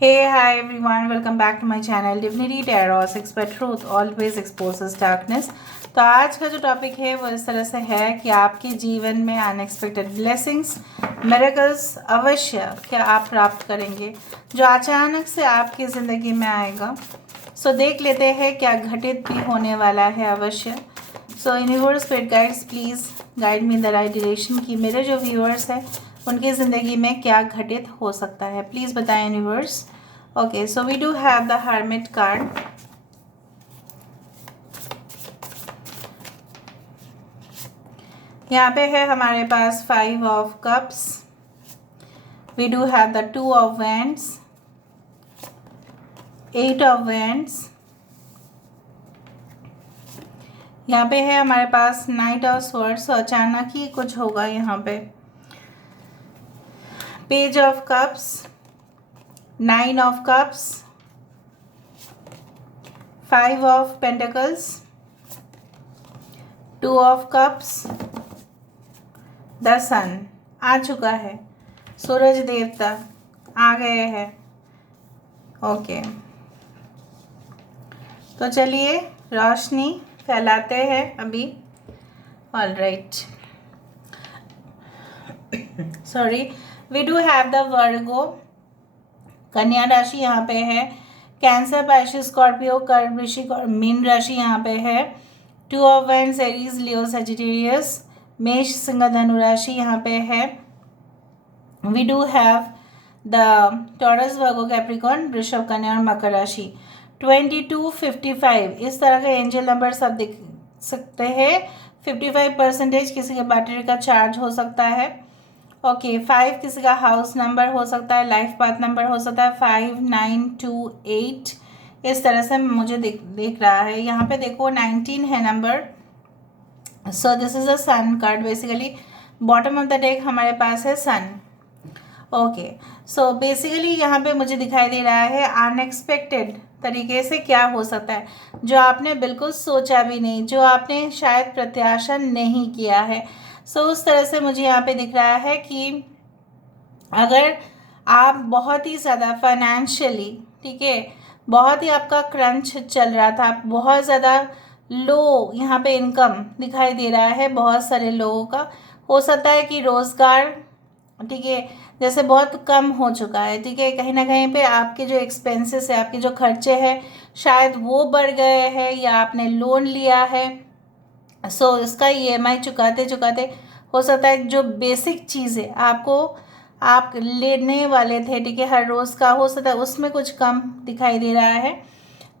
Hey, hi everyone, welcome back to my channel Divinity Tarot Expert Truth always exposes darkness। तो आज का जो topic है वो इस तरह से है कि आपके जीवन में अनएक्सपेक्टेड ब्लेसिंग्स मिरेकल्स अवश्य क्या आप प्राप्त करेंगे जो अचानक से आपकी ज़िंदगी में आएगा। सो देख लेते हैं क्या घटित भी होने वाला है अवश्य। सो universe spirit guides please guide me in the right direction कि मेरे जो व्यूअर्स हैं उनकी ज़िंदगी में क्या घटित हो सकता है, प्लीज़ बताएं universe. Okay, so we do have the hermit card. यहाँ पे है हमारे पास 5 of cups, we do have the 2 of wands, 8 of wands, यहाँ पे है हमारे पास नाइट ऑफ स्वर्ड्स। अचानक ही कुछ होगा यहाँ पे। Page of cups, 9 of cups, 5 of pentacles, 2 of cups, the sun आ चुका है, सूरज देवता आ गए हैं। ओके, तो चलिए रोशनी फैलाते हैं अभी। All right, sorry, we do have the Virgo, कन्या राशि यहाँ पे है, कैंसर, पाइसेस, स्कॉर्पियो, कर्क, वृश्चिक और मीन राशि यहाँ पे है। 2 of wands, Aries, Leo, Sagittarius, मेष, सिंह, धनु राशि यहाँ पे है। We do have the Taurus, Virgo, Capricorn, वृषभ, कन्या और मकर राशि। 22, 55 इस तरह के एंजल नंबर सब दिख सकते हैं। 55% किसी के बैटरी का चार्ज हो सकता है। ओके, 5 किसी का हाउस नंबर हो सकता है, लाइफ पाथ नंबर हो सकता है। 5, 9, 2, 8 इस तरह से मुझे दिख रहा है। यहाँ पे देखो 19 है नंबर। So this is a sun card basically. Bottom of the deck हमारे पास है सन। ओके, सो बेसिकली यहाँ पे मुझे दिखाई दे रहा है अनएक्सपेक्टेड तरीके से क्या हो सकता है जो आपने बिल्कुल सोचा भी नहीं, जो आपने शायद प्रत्याशा नहीं किया है। सो उस तरह से मुझे यहाँ पे दिख रहा है कि अगर आप बहुत ही ज़्यादा फाइनेंशियली, ठीक है, बहुत ही आपका क्रंच चल रहा था, बहुत ज़्यादा लो यहाँ पे इनकम दिखाई दे रहा है बहुत सारे लोगों का। हो सकता है कि रोज़गार, ठीक है, जैसे बहुत कम हो चुका है, ठीक है, कहीं ना कहीं पे आपके जो एक्सपेंसेस है, आपके जो खर्चे हैं शायद वो बढ़ गए हैं या आपने लोन लिया है। सो इसका ईएमआई चुकाते चुकाते हो सकता है जो बेसिक चीज़ें आपको आप लेने वाले थे, ठीक है, हर रोज़ का, हो सकता है उसमें कुछ कम दिखाई दे रहा है।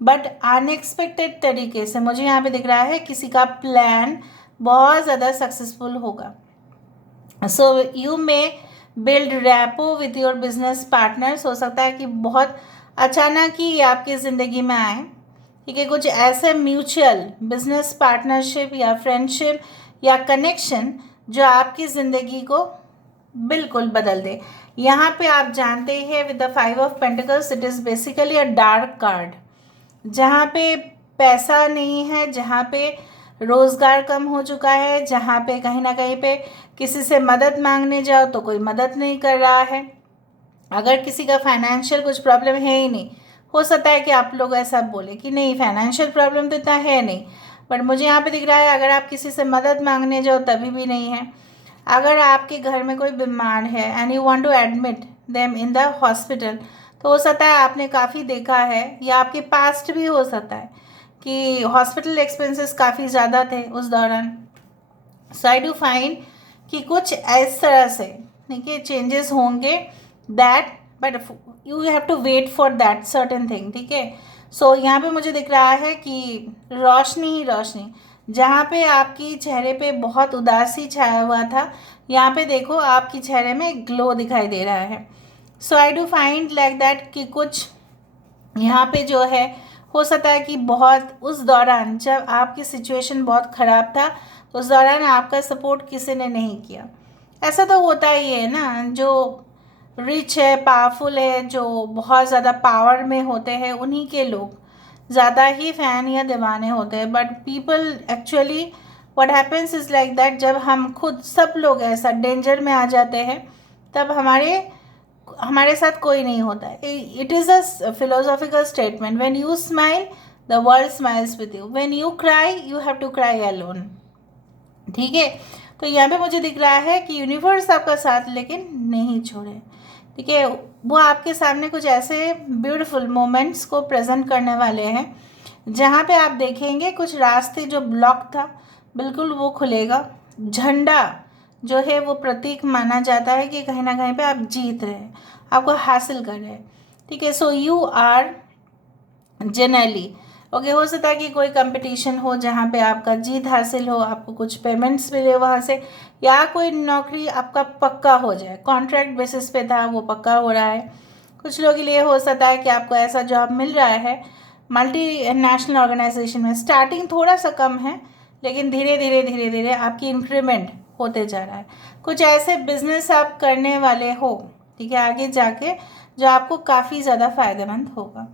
बट अनएक्सपेक्टेड तरीके से मुझे यहाँ पे दिख रहा है किसी का प्लान बहुत ज़्यादा सक्सेसफुल होगा। So you may build rapport with your business partners. हो सकता है कि बहुत अचानक ही आपकी ज़िंदगी में आए, ठीक है, कुछ ऐसे म्यूचुअल बिजनेस पार्टनरशिप या फ्रेंडशिप या कनेक्शन जो आपकी ज़िंदगी को बिल्कुल बदल दे। यहाँ पे आप जानते हैं with the 5 of pentacles it is basically a dark card, जहाँ पे पैसा नहीं है, जहाँ पे रोज़गार कम हो चुका है, जहाँ पे कहीं ना कहीं पे किसी से मदद मांगने जाओ तो कोई मदद नहीं कर रहा है। अगर किसी का फाइनेंशियल कुछ प्रॉब्लम है ही नहीं, हो सकता है कि आप लोग ऐसा बोले कि नहीं फाइनेंशियल प्रॉब्लम तो इतना है नहीं, बट मुझे यहाँ पे दिख रहा है अगर आप किसी से मदद मांगने जाओ तभी भी नहीं है। अगर आपके घर में कोई बीमार है and you want to admit them in the hospital, तो हो सकता है आपने काफ़ी देखा है या आपके पास्ट भी हो सकता है कि हॉस्पिटल एक्सपेंसेस काफ़ी ज़्यादा थे उस दौरान। सो आई डू फाइंड कि कुछ इस तरह से, ठीक है, चेंजेस होंगे that, but you have to wait for that certain thing, ठीक है। सो यहाँ पे मुझे दिख रहा है कि रोशनी ही रोशनी, जहाँ पे आपकी चेहरे पे बहुत उदासी छाया हुआ था, यहाँ पे देखो आपकी चेहरे में ग्लो दिखाई दे रहा है। So I do find like that कि कुछ यहाँ पे जो है हो सकता है कि बहुत उस दौरान जब आपकी सिचुएशन बहुत ख़राब था उस दौरान आपका सपोर्ट किसी ने नहीं किया। ऐसा तो होता ही है ना, जो रिच है, पावरफुल है, जो बहुत ज़्यादा पावर में होते हैं उन्हीं के लोग ज़्यादा ही फ़ैन या दीवाने होते हैं। But people actually what happens is like that, जब हम खुद सब लोग ऐसा डेंजर में आ जाते हैं तब हमारे हमारे साथ कोई नहीं होता है. It is a philosophical statement. When you smile the world smiles with you. When you cry you have to cry alone. ठीक है. तो यहाँ पे मुझे दिख रहा है कि यूनिवर्स आपका साथ लेकिन नहीं छोड़े. ठीक है. वो आपके सामने कुछ ऐसे ब्यूटीफुल मोमेंट्स को प्रेजेंट करने वाले हैं जहाँ पे आप देखेंगे कुछ रास्ते जो ब्लॉक था बिल्कुल वो खुलेगा. झंडा जो है वो प्रतीक माना जाता है कि कहीं ना कहीं पे आप जीत रहे हैं, आपको हासिल कर रहे हैं. ठीक है. So you are generally okay. हो सकता है कि कोई कंपटीशन हो जहाँ पे आपका जीत हासिल हो, आपको कुछ पेमेंट्स मिले वहाँ से, या कोई नौकरी आपका पक्का हो जाए. कॉन्ट्रैक्ट बेसिस पे था वो पक्का हो रहा है. कुछ लोगों के लिए हो सकता है कि आपको ऐसा जॉब मिल रहा है मल्टी नेशनल ऑर्गेनाइजेशन में. स्टार्टिंग थोड़ा सा कम है लेकिन धीरे धीरे धीरे धीरे आपकी इंक्रीमेंट होते जा रहा है. कुछ ऐसे बिजनेस आप करने वाले हो, ठीक है, आगे जाके जो आपको काफ़ी ज़्यादा फ़ायदेमंद होगा.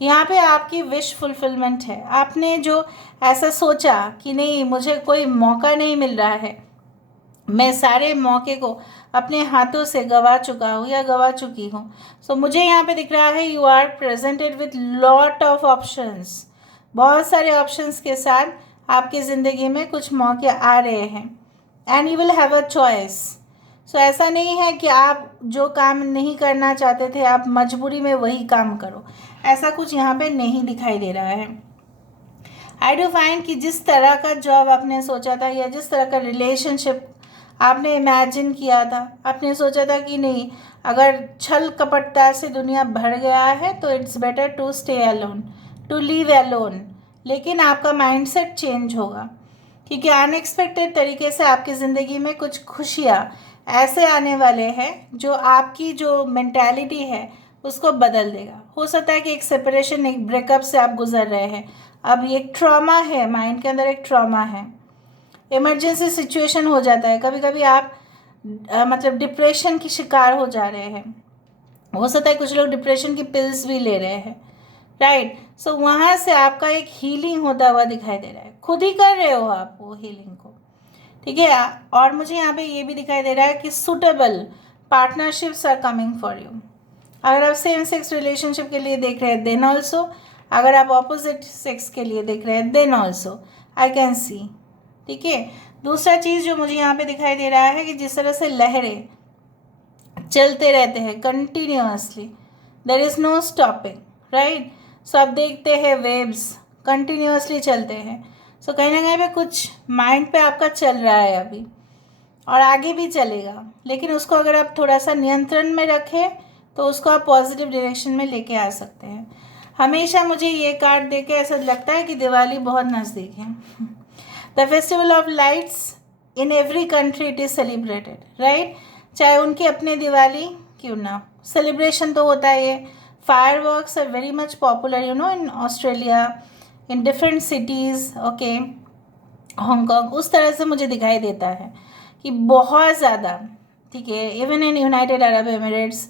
यहाँ पे आपकी विश फुलफिलमेंट है. आपने जो ऐसा सोचा कि नहीं मुझे कोई मौका नहीं मिल रहा है, मैं सारे मौके को अपने हाथों से गवा चुका हूँ या गवा चुकी हूँ. सो मुझे यहाँ पे दिख रहा है you are presented with lot of options. बहुत सारे ऑप्शंस के साथ आपकी ज़िंदगी में कुछ मौके आ रहे हैं and you will have a choice. So ऐसा नहीं है कि आप जो काम नहीं करना चाहते थे आप मजबूरी में वही काम करो. ऐसा कुछ यहाँ पे नहीं दिखाई दे रहा है. आई डू फाइंड कि जिस तरह का जॉब आपने सोचा था या जिस तरह का रिलेशनशिप आपने इमेजिन किया था, आपने सोचा था कि नहीं अगर छल कपटता से दुनिया भर गया है तो it's better to stay alone, to leave alone. लेकिन आपका माइंडसेट चेंज होगा क्योंकि अनएक्सपेक्टेड तरीके से आपकी ज़िंदगी में कुछ खुशियाँ ऐसे आने वाले हैं जो आपकी जो मेंटालिटी है उसको बदल देगा. हो सकता है कि एक सेपरेशन, एक ब्रेकअप से आप गुजर रहे हैं. अब ये एक ट्रॉमा है, माइंड के अंदर एक ट्रॉमा है. इमरजेंसी सिचुएशन हो जाता है. कभी कभी आप मतलब डिप्रेशन की शिकार हो जा रहे हैं. हो सकता है कुछ लोग डिप्रेशन की पिल्स भी ले रहे हैं. राइट. सो वहाँ से आपका एक हीलिंग होता हुआ दिखाई दे रहा है. खुद ही कर रहे हो आप वो हीलिंग को. ठीक है. और मुझे यहाँ पे ये भी दिखाई दे रहा है कि suitable partnerships are coming for you. अगर आप सेम सेक्स रिलेशनशिप के लिए देख रहे हैं देन ऑल्सो, अगर आप ऑपोजिट सेक्स के लिए देख रहे हैं then also I can see. ठीक है. दूसरा चीज़ जो मुझे यहाँ पे दिखाई दे रहा है कि जिस तरह से लहरें चलते रहते हैं continuously, there is no stopping. Right. So आप देखते हैं वेव्स कंटिन्यूअसली चलते हैं. सो कहीं ना कहीं पे कुछ माइंड पे आपका चल रहा है अभी और आगे भी चलेगा. लेकिन उसको अगर आप थोड़ा सा नियंत्रण में रखें तो उसको आप पॉजिटिव डायरेक्शन में लेके आ सकते हैं. हमेशा मुझे ये कार्ड देके ऐसा लगता है कि दिवाली बहुत नज़दीक है. The festival of lights in every country it is celebrated. Right. चाहे उनकी अपनी दिवाली क्यों ना, सेलिब्रेशन तो होता है. ये fireworks are very much popular you know in Australia, in different cities. Okay. Hong Kong उस तरह से मुझे दिखाई देता है कि बहुत ज़्यादा. ठीक है. Even in United Arab Emirates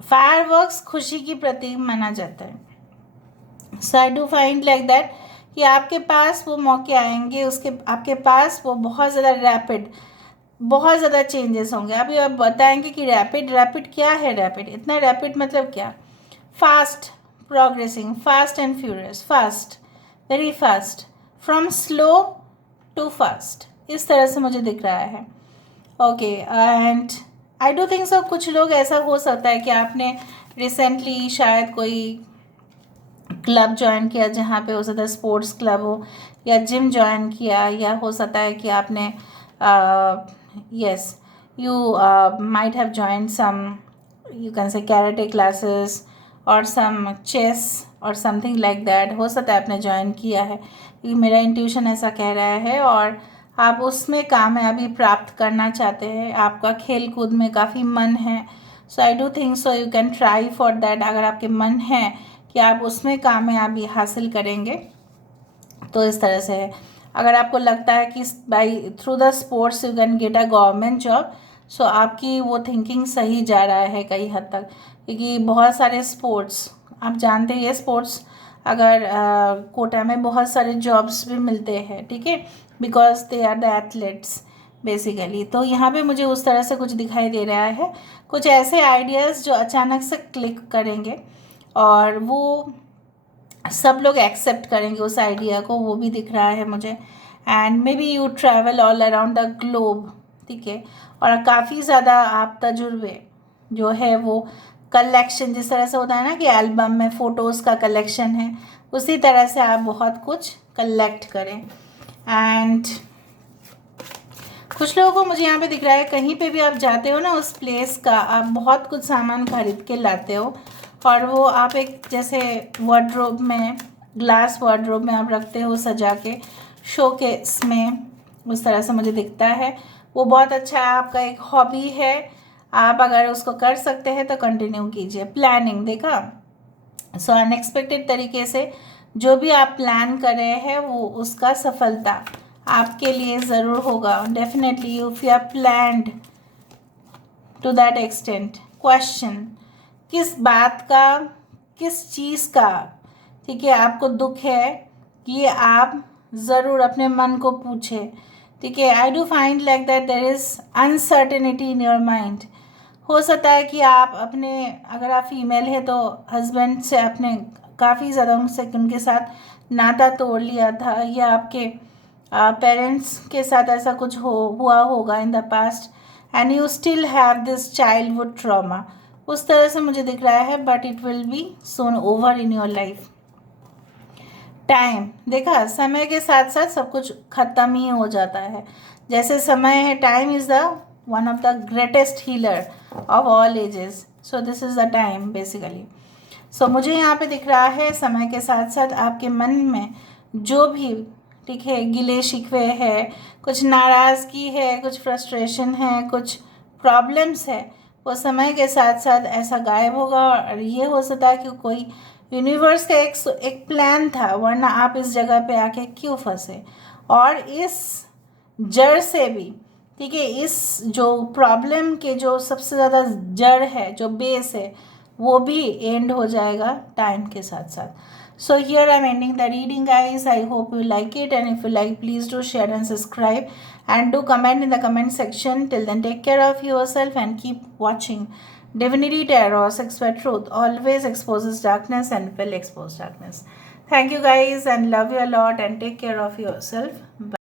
fireworks खुशी की प्रतीक माना जाता है. So I do find like that कि आपके पास वो मौके आएंगे, उसके आपके पास वो बहुत ज़्यादा रैपिड, बहुत ज़्यादा चेंजेस होंगे. अभी आप बताएंगे कि रैपिड रैपिड क्या है. रैपिड इतना रैपिड मतलब क्या? Fast progressing, fast and furious, fast, very fast, from slow to fast, इस तरह से मुझे दिख रहा है. Okay. And I do think so कुछ लोग ऐसा हो सकता है कि आपने रिसेंटली शायद कोई क्लब ज्वाइन किया जहाँ पे हो सकता है स्पोर्ट्स क्लब हो, या जिम ज्वाइन किया, या हो सकता है कि आपने yes you might have joined some, you can say karate classes or some chess or something like that. हो सकता है आपने ज्वाइन किया है, ये मेरा इंट्यूशन ऐसा कह रहा है. और आप उसमें कामयाबी प्राप्त करना चाहते हैं, आपका खेल कूद में काफ़ी मन है. So I do think so you can try for that. अगर आपके मन है कि आप उसमें कामयाबी हासिल करेंगे तो इस तरह से है. अगर आपको लगता है कि by through the sports you can get a government job, so आपकी वो थिंकिंग सही जा रहा है कई हद तक. क्योंकि बहुत सारे स्पोर्ट्स आप जानते हैं, ये स्पोर्ट्स अगर कोटा में बहुत सारे जॉब्स भी मिलते हैं. ठीक है. Because they are the athletes. Basically. तो यहाँ पे मुझे उस तरह से कुछ दिखाई दे रहा है, कुछ ऐसे आइडियाज़ जो अचानक से क्लिक करेंगे और वो सब लोग एक्सेप्ट करेंगे उस आइडिया को, वो भी दिख रहा है मुझे। And may be you travel all around the globe, ठीक है। और काफ़ी ज़्यादा आप तजुर्बे जो है वो कलेक्शन, जिस तरह से होता है ना कि एल्बम में फ़ोटोज़ का कलेक्शन है, उसी तरह से आप बहुत कुछ कलेक्ट करें। एंड कुछ लोगों को मुझे यहाँ पे दिख रहा है, कहीं पे भी आप जाते हो ना उस प्लेस का, आप बहुत कुछ सामान खरीद के लाते हो और वो आप एक जैसे वार्डरोब में, ग्लास वार्डरोब में आप रखते हो सजा के, शोकेस में, उस तरह से मुझे दिखता है। वो बहुत अच्छा है, आपका एक हॉबी है, आप अगर उसको कर सकते हैं तो कंटिन्यू कीजिए। प्लानिंग देखा, सो अनएक्सपेक्टेड तरीके से जो भी आप प्लान कर रहे हैं वो उसका सफलता आपके लिए ज़रूर होगा। Definitely if you are planned to that extent. Question, किस बात का, किस चीज़ का, ठीक है, आपको दुख है, ये आप ज़रूर अपने मन को पूछे, ठीक है। आई do find like that there is uncertainty in your mind. हो सकता है कि आप अपने, अगर आप फीमेल है तो हस्बैंड से अपने काफ़ी ज़्यादा उनके साथ नाता तोड़ लिया था, या आपके पेरेंट्स के साथ ऐसा कुछ हुआ होगा in the past, and you still have this childhood trauma, उस तरह से मुझे दिख रहा है। But it will be soon over in your life. Time देखा, समय के साथ साथ सब कुछ ख़त्म ही हो जाता है। जैसे समय है, time is the one of the greatest healer of all ages. So this is the time basically. So मुझे यहाँ पे दिख रहा है, समय के साथ साथ आपके मन में जो भी, ठीक है, गिले शिकवे है, कुछ नाराज़गी है, कुछ फ्रस्ट्रेशन है, कुछ प्रॉब्लम्स है, वो समय के साथ साथ ऐसा गायब होगा। और ये हो सकता है कि कोई यूनिवर्स का एक प्लान था, वरना आप इस जगह पे आके क्यों फंसे। और इस जड़ से भी, ठीक है, इस जो प्रॉब्लम के जो सबसे ज़्यादा जड़ है, जो बेस है, वो भी एंड हो जाएगा टाइम के साथ साथ। So here I'm ending the reading, guys. I hope you like it, and if you like, please do share and subscribe, and do comment in the comment section. Till then, take care of yourself and keep watching Divinity Tarot. Expert Truth always exposes darkness and will expose darkness. Thank you, guys, and love you a lot, and take care of yourself. Bye.